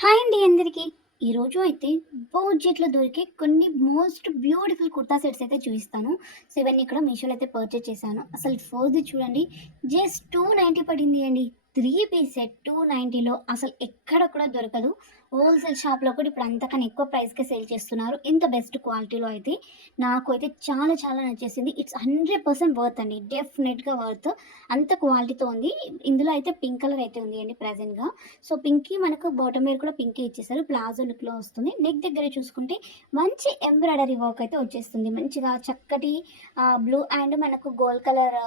Hi అండి అందరికీ. ఈరోజు అయితే బడ్జెట్లో దొరికే కొన్ని మోస్ట్ బ్యూటిఫుల్ కుర్తా సెట్స్ అయితే చూపిస్తాను. సో ఇవన్నీ ఇక్కడ మీషోలో అయితే పర్చేస్ చేశాను. అసలు ఫస్ట్ చూడండి జస్ట్ టూ నైంటీ పడింది అండి. త్రీ పీస్ సెట్ టూ నైంటీలో అసలు ఎక్కడ కూడా దొరకదు. హోల్సేల్ షాప్లో కూడా ఇప్పుడు అంతకన్నా ఎక్కువ ప్రైస్కే సేల్ చేస్తున్నారు. ఇంత బెస్ట్ క్వాలిటీలో అయితే నాకు అయితే చాలా చాలా నచ్చేసింది. ఇట్స్ హండ్రెడ్ పర్సెంట్ వర్త్ అండి. డెఫినెట్గా వర్త్. అంత క్వాలిటీతో ఉంది. ఇందులో అయితే పింక్ కలర్ అయితే ఉంది అండి ప్రజెంట్గా. సో పింక్కి మనకు బాటమ్ వేర్ కూడా పింకే ఇచ్చేసారు. ప్లాజో లుక్లో వస్తుంది. నెక్ దగ్గర చూసుకుంటే మంచి ఎంబ్రాయిడరీ వర్క్ అయితే వచ్చేస్తుంది. మంచిగా చక్కటి బ్లూ అండ్ మనకు గోల్డ్ కలర్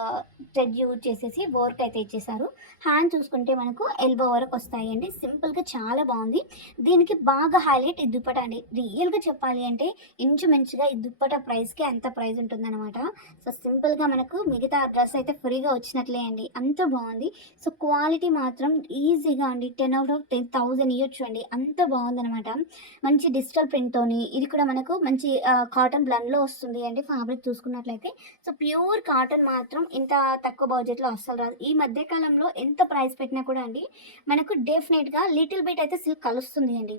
థ్రెడ్ యూజ్ చేసేసి వర్క్ అయితే ఇచ్చేసారు. హ్యాండ్ చూసుకుంటే మనకు ఎల్బో వరకు వస్తాయండి. సింపుల్గా చాలా బాగుంది. దీనికి బాగా హైలైట్ ఈ దుప్పట అండి. రియల్గా చెప్పాలి అంటే ఇంచుమించుగా ఈ దుప్పట ప్రైస్కి అంత ప్రైస్ ఉంటుందన్నమాట. సో సింపుల్గా మనకు మిగతా డ్రెస్ అయితే ఫ్రీగా వచ్చినట్లే అండి. అంత బాగుంది. సో క్వాలిటీ మాత్రం ఈజీగా అండి. Ten out of ten thousand ఇవ్వచ్చు అండి. అంత బాగుందన్నమాట. మంచి డిజిటల్ ప్రింట్తోని ఇది కూడా మనకు మంచి కాటన్ బ్లన్లో వస్తుంది అండి ఫ్యాబ్రిక్ చూసుకున్నట్లయితే. సో ప్యూర్ కాటన్ మాత్రం ఇంత తక్కువ బడ్జెట్లో అస్సలు రాదు. ఈ మధ్యకాలంలో ఎంత ప్రైస్ పెట్టినా కూడా అండి మనకు డెఫినెట్గా లిటిల్ బిట్ అయితే సిల్క్ కలుస్తుంది. అండి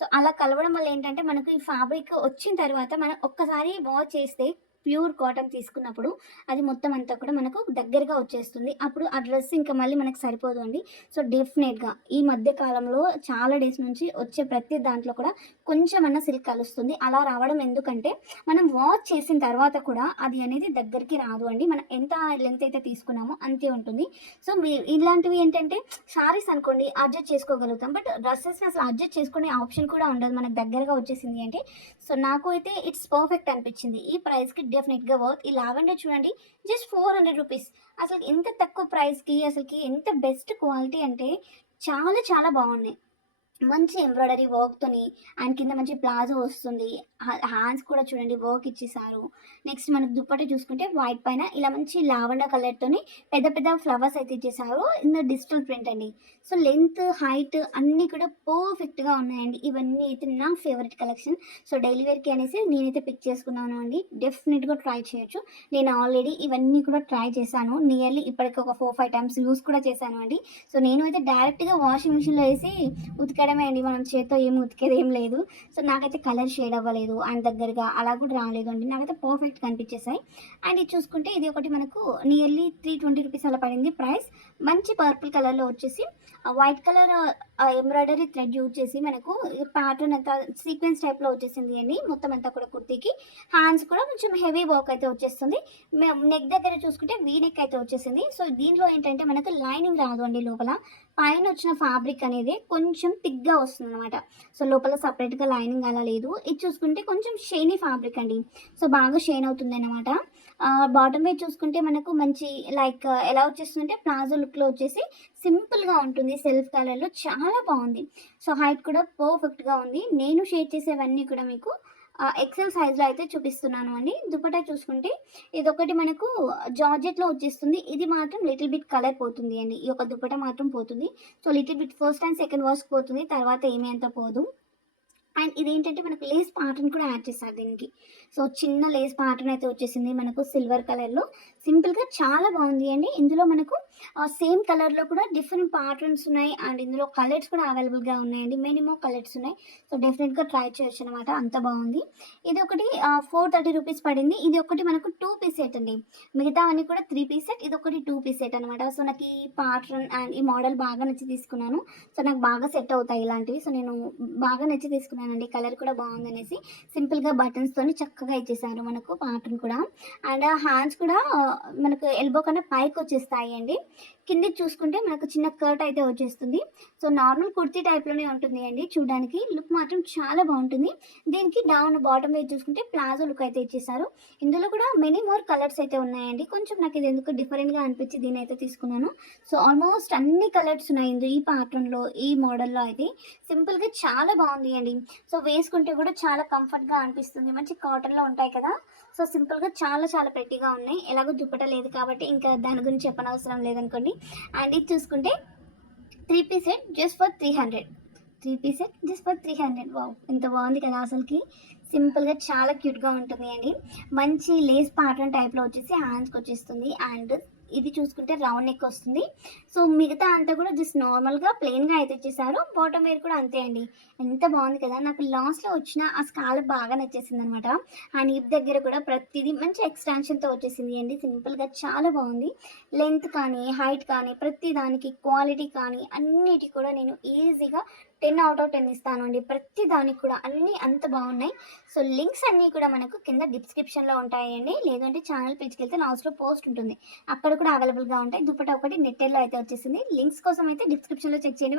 సో అలా కలవడం వల్ల ఏంటంటే మనకు ఈ ఫ్యాబ్రిక్ వచ్చిన తర్వాత మనం ఒక్కసారి వాష్ చేస్తే ప్యూర్ కాటన్ తీసుకున్నప్పుడు అది మొత్తం అంతా కూడా మనకు దగ్గరగా వచ్చేస్తుంది. అప్పుడు ఆ డ్రెస్ ఇంకా మళ్ళీ మనకు సరిపోదు అండి. సో డెఫినెట్గా ఈ మధ్య కాలంలో చాలా డేస్ నుంచి వచ్చే ప్రతి దాంట్లో కూడా కొంచెం అన్న సిల్క్ కలుస్తుంది. అలా రావడం ఎందుకంటే మనం వాష్ చేసిన తర్వాత కూడా అది అనేది దగ్గరికి రాదు అండి. మనం ఎంత లెంత్ అయితే తీసుకున్నామో అంతే ఉంటుంది. సో మీ ఇలాంటివి ఏంటంటే శారీస్ అనుకోండి అడ్జస్ట్ చేసుకోగలుగుతాం. బట్ డ్రెస్సెస్ని అసలు అడ్జస్ట్ చేసుకునే ఆప్షన్ కూడా ఉండదు. మనకు దగ్గరగా వచ్చేసింది అంటే. సో నాకు అయితే ఇట్స్ పర్ఫెక్ట్ అనిపించింది. ఈ ప్రైస్కి డెఫినెట్గా వర్త్ ఈ లావెండర్ చూడండి జస్ట్ ఫోర్ హండ్రెడ్ రూపీస్ అసలు ఎంత తక్కువ ప్రైస్కి అసలుకి ఎంత బెస్ట్ క్వాలిటీ అంటే చాలా చాలా బాగున్నాయి. మంచి ఎంబ్రాయిడరీ వర్క్తోని అండ్ కింద మంచి ప్లాజో వస్తుంది. హ్యాండ్స్ కూడా చూడండి వర్క్ ఇచ్చేసారు. నెక్స్ట్ మనకు దుప్పటి చూసుకుంటే వైట్ పైన ఇలా మంచి లావెండర్ కలర్తోని పెద్ద పెద్ద ఫ్లవర్స్ అయితే ఇచ్చేసారు. ఇన్ డిజిటల్ ప్రింట్ అండి. సో లెంత్ హైట్ అన్నీ కూడా పర్ఫెక్ట్గా ఉన్నాయండి. ఇవన్నీ అయితే నా ఫేవరెట్ కలెక్షన్ సో డైలీ వేర్కి అనేసి నేనైతే పిక్ చేసుకున్నాను అండి. డెఫినెట్గా ట్రై చేయొచ్చు. నేను ఆల్రెడీ ఇవన్నీ కూడా ట్రై చేశాను. నియర్లీ ఇప్పటికి ఒక ఫోర్ ఫైవ్ టైమ్స్ యూస్ కూడా చేశాను అండి. సో నేను అయితే డైరెక్ట్గా వాషింగ్ మిషన్లో వేసి ఉతకడమే అండి. మనం చేత్తో ఏం ఉతికేది ఏం లేదు. సో నాకైతే కలర్ షేడ్ అవ్వలేదు. అండ్ దగ్గరగా అలా కూడా రాలేదు అండి. నాకైతే పర్ఫెక్ట్ కనిపించేసాయి. అండ్ ఇది చూసుకుంటే ఇది ఒకటి మనకు నియర్లీ త్రీ ట్వంటీ రూపీస్ అలా పడింది ప్రైస్ మంచి పర్పుల్ కలర్లో వచ్చేసి white colour embroidery thread use చేసి మనకు ప్యాటర్న్ అంతా సీక్వెన్స్ టైప్లో వచ్చేసింది అండి మొత్తం అంతా కూడా కుర్తీకి. హ్యాండ్స్ కూడా కొంచెం హెవీ వర్క్ అయితే వచ్చేస్తుంది. నెక్ దగ్గర చూసుకుంటే వీ నెక్ అయితే వచ్చేసింది. సో దీంట్లో ఏంటంటే మనకు లైనింగ్ రాదు అండి లోపల. పైన వచ్చిన ఫ్యాబ్రిక్ అనేది కొంచెం థిక్గా వస్తుంది అనమాట సో లోపల సపరేట్గా లైనింగ్ అలా లేదు. ఇది చూసుకుంటే కొంచెం షైనీ ఫ్యాబ్రిక్ అండి. సో బాగా షైన్ అవుతుంది అనమాట బాటమ్ వేర్ చూసుకుంటే మనకు మంచి లైక్ ఎలా వచ్చేస్తుందంటే ప్లాజో లుక్లో వచ్చేసి సింపుల్గా ఉంటుంది. సెల్ఫ్ కలర్లో చాలా బాగుంది. సో హైట్ కూడా పర్ఫెక్ట్గా ఉంది. నేను షేర్ చేసేవన్నీ కూడా మీకు ఎక్సెల్ సైజ్లో అయితే చూపిస్తున్నాను అండి. దుపటా చూసుకుంటే ఇది ఒకటి మనకు జార్జెట్లో వచ్చేస్తుంది. ఇది మాత్రం లిటిల్ బిట్ కలర్ పోతుంది అండి. ఈ యొక్క దుపట మాత్రం పోతుంది. So little bit first and second వాష్కి పోతుంది. తర్వాత ఏమీ అంత పోదు. అండ్ ఇదేంటంటే మనకు లేస్ ప్యాటర్న్ కూడా యాడ్ చేస్తారు దీనికి. సో చిన్న లేస్ ప్యాటర్న్ అయితే వచ్చేసింది మనకు సిల్వర్ కలర్లో సింపుల్గా చాలా బాగుంది అండి. ఇందులో మనకు సేమ్ కలర్లో కూడా డిఫరెంట్ ప్యాటర్న్స్ ఉన్నాయి. అండ్ ఇందులో కలర్స్ కూడా అవైలబుల్గా ఉన్నాయండి. మినిమం కలర్స్ ఉన్నాయి. సో డెఫినెట్గా ట్రై చేయొచ్చు అనమాట అంత బాగుంది. ఇది ఒకటి ఫోర్ థర్టీ రూపీస్ పడింది. ఇది ఒకటి మనకు టూ పీస్ సెట్ అండి. మిగతా అన్ని కూడా త్రీ పీస్ సెట్ ఇది ఒకటి టూ పీస్ సెట్ అనమాట సో నాకు ఈ ప్యాటర్న్ అండ్ ఈ మోడల్ బాగా నచ్చి తీసుకున్నాను. సో నాకు బాగా సెట్ అవుతాయి ఇలాంటివి. సో నేను బాగా నచ్చి తీసుకున్నాను. తీసుకున్నానండి కలర్ కూడా బాగుందనేసి సింపుల్గా బటన్స్తో చక్కగా ఇచ్చేసారు మనకు పాటను కూడా. అండ్ హ్యాండ్స్ కూడా మనకు ఎల్బో కన్నా పైకి వచ్చేస్తాయి అండి కింద చూసుకుంటే మనకు చిన్న కర్ట్ అయితే వచ్చేస్తుంది. సో నార్మల్ కుర్తీ టైప్లోనే ఉంటుంది అండి చూడడానికి. లుక్ మాత్రం చాలా బాగుంటుంది. దీనికి డౌన్ బాటమ్ వైజ్ చూసుకుంటే ప్లాజో లుక్ అయితే ఇచ్చేసారు ఇందులో కూడా మెనీ మోర్ కలర్స్ అయితే ఉన్నాయండి. కొంచెం నాకు ఇది ఎందుకు డిఫరెంట్గా అనిపించి దీని అయితే తీసుకున్నాను. సో ఆల్మోస్ట్ అన్ని కలర్స్ ఉన్నాయి ఇందు ఈ ప్యాటర్న్లో ఈ మోడల్లో అయితే. సింపుల్గా చాలా బాగుంది అండి. సో వేసుకుంటే కూడా చాలా కంఫర్ట్గా అనిపిస్తుంది. మంచి కాటన్లో ఉంటాయి కదా. సో సింపుల్గా చాలా చాలా పెట్టిగా ఉన్నాయి. ఎలాగో దుప్పట లేదు కాబట్టి ఇంకా దాని గురించి చెప్పనవసరం లేదనుకోండి. అండ్ ఇది చూసుకుంటే three piece set just for three hundred. Three piece set just for three hundred. Wow! ఎంత బాగుంది కదా అసలుకి. సింపుల్గా చాలా క్యూట్గా ఉంటుంది అండి. మంచి లేస్ ప్యాటర్న్ టైప్లో వచ్చేసి హ్యాండ్స్కి వచ్చేస్తుంది. అండ్ ఇది చూసుకుంటే రౌండ్ నెక్ వస్తుంది. సో మిగతా అంతా కూడా జస్ట్ నార్మల్గా ప్లెయిన్గా అయితే ఇచ్చేసారు. బాటమ్ వేర్ కూడా అంతే అండి. ఎంత బాగుంది కదా! నాకు లాస్ట్లో వచ్చిన ఆ స్కాల్ బాగా నచ్చేసింది అనమాట ఆ నీప్ దగ్గర కూడా ప్రతిదీ మంచి ఎక్స్టెన్షన్తో వచ్చేసింది అండి. సింపుల్గా చాలా బాగుంది. లెంత్ కానీ హైట్ కానీ ప్రతి దానికి క్వాలిటీ కానీ అన్నిటి కూడా నేను ఈజీగా టెన్ అవుట్ ఆఫ్ టెన్ ఇస్తాను అండి ప్రతి దానికి కూడా అన్నీ అంత బాగున్నాయి. సో లింక్స్ అన్నీ కూడా మనకు కింద డిస్క్రిప్షన్లో ఉంటాయండి. లేదంటే ఛానల్ పేజ్కి వెళ్తే లాస్ట్లో పోస్ట్ ఉంటుంది. అక్కడ కూడా అవైలబుల్గా ఉంటాయి. దుప్పట ఒకటి నెట్టెల్లో అయితే వచ్చేసింది. లింక్స్ కోసం అయితే డిస్క్రిప్షన్లో చెక్ చేయండి.